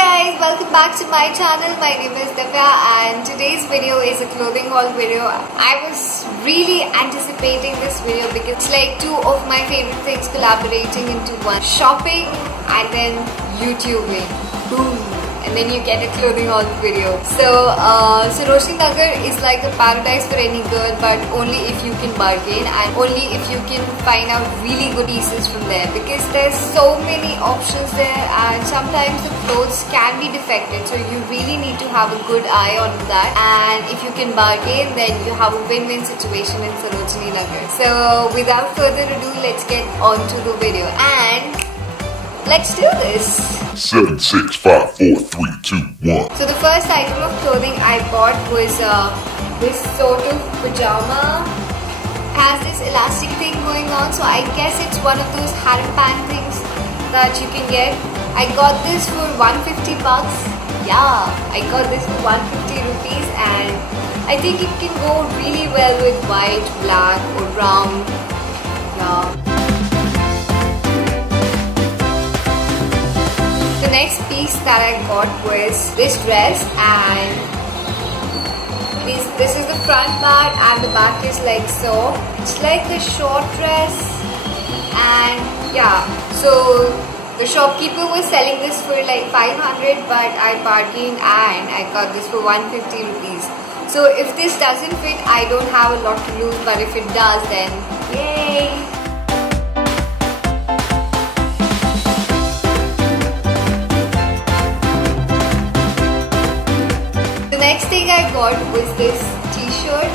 guys, welcome back to my channel. My name is Divya and today's video is a clothing haul video. I was really anticipating this video because it's like two of my favorite things collaborating into one. Shopping and then YouTubing. Boom. And then you get a clothing haul video. So Sarojini Nagar is like a paradise for any girl, but only if you can bargain and only if you can find out really good pieces from there, because there's so many options there and sometimes the clothes can be defective, so you really need to have a good eye on that. And if you can bargain, then you have a win-win situation in Sarojini Nagar. So without further ado, let's get on to the video and let's do this. 7, 6, 5, 4, 3, 2, 1. So the first item of clothing I bought was this sort of pajama. It has this elastic thing going on, so I guess it's one of those harem pant things that you can get. I got this for 150 bucks. Yeah, I got this for 150 rupees and I think it can go really well with white, black or brown. Yeah. The next piece that I got was this dress, and this is the front part and the back is like so. It's like a short dress, and yeah, so the shopkeeper was selling this for like 500, but I bargained and I got this for 150 rupees. So if this doesn't fit, I don't have a lot to lose, but if it does, then yay! Next thing I got was this t-shirt.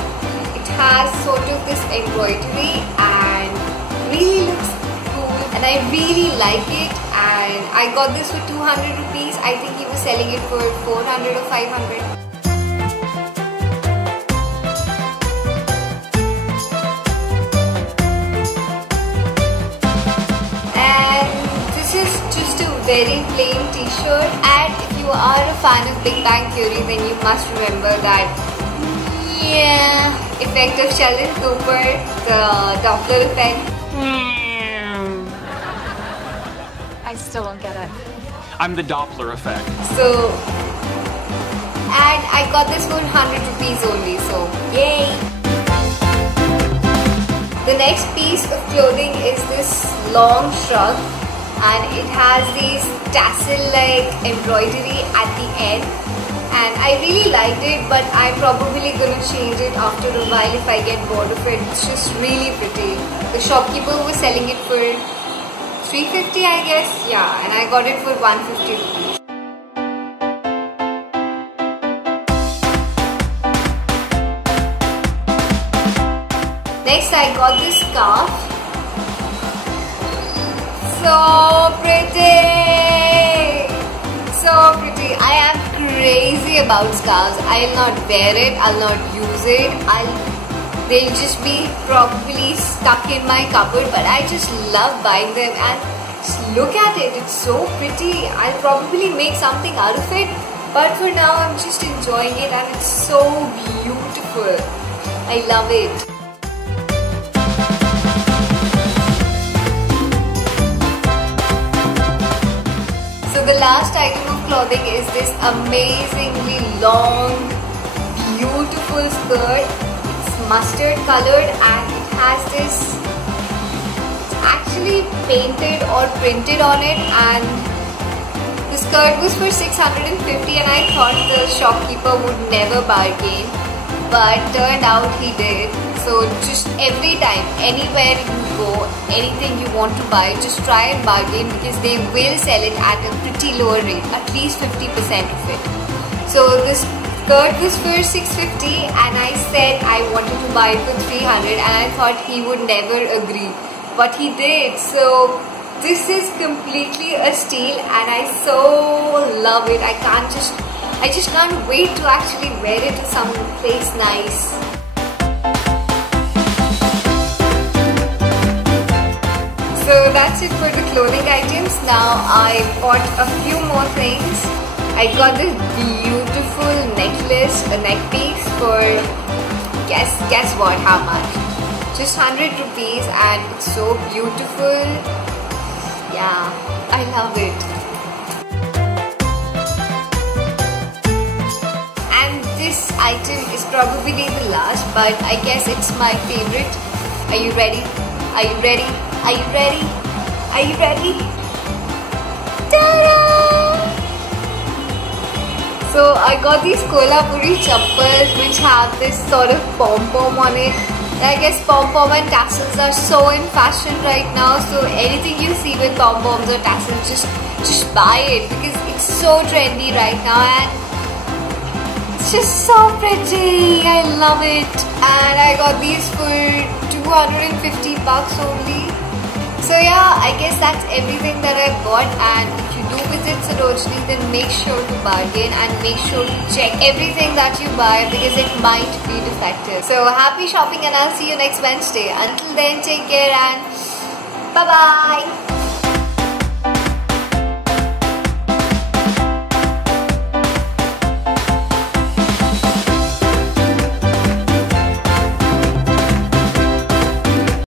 It has sort of this embroidery and really looks cool and I really like it, and I got this for 200 rupees. I think he was selling it for 400 or 500. And this is just a very plain t-shirt, and if you are a fan of Big Bang Theory, then you must remember that, yeah, effect of Sheldon Cooper, the Doppler effect. I still don't get it. I'm the Doppler effect. So, and I got this for 100 rupees only, so yay! The next piece of clothing is this long shrug, and it has these tassel-like embroidery at the end, and I really liked it, but I'm probably gonna change it after a while if I get bored of it. It's just really pretty. The shopkeeper was selling it for 350, I guess, yeah, and I got it for 150 rupees. Next, I got this scarf. So pretty! So pretty. I am crazy about scarves. I'll not wear it, I'll not use it. They'll just be probably stuck in my cupboard, but I just love buying them, and just look at it, it's so pretty. I'll probably make something out of it, but for now I'm just enjoying it and it's so beautiful. I love it. The last item of clothing is this amazingly long, beautiful skirt. It's mustard colored and it has this, it's actually painted or printed on it, and the skirt was for 650 and I thought the shopkeeper would never bargain, but turned out he did. So just every time, anywhere you go, anything you want to buy, just try and bargain, because they will sell it at a pretty lower rate, at least 50% of it. So this skirt was for 650 and I said I wanted to buy it for 300, and I thought he would never agree, but he did. So this is completely a steal and I so love it. I just can't wait to actually wear it to some place nice. So that's it for the clothing items. Now I bought a few more things. I got this beautiful necklace, a neck piece for, guess what, how much? Just 100 rupees, and it's so beautiful. Yeah, I love it. item is probably the last, but I guess it's my favorite. Are you ready? Are you ready? Are you ready? Are you ready? Ta-da! So I got these Kolhapuri chappals which have this sort of pom-pom on it. I guess pom-pom and tassels are so in fashion right now. So anything you see with pom-poms or tassels, just buy it because it's so trendy right now and it's just so pretty. I love it. And I got these for 250 bucks only. So yeah, I guess that's everything that I bought, and if you do visit Sarojini, then make sure to bargain and make sure to check everything that you buy because it might be defective. So happy shopping, and I'll see you next Wednesday. Until then, take care and bye-bye.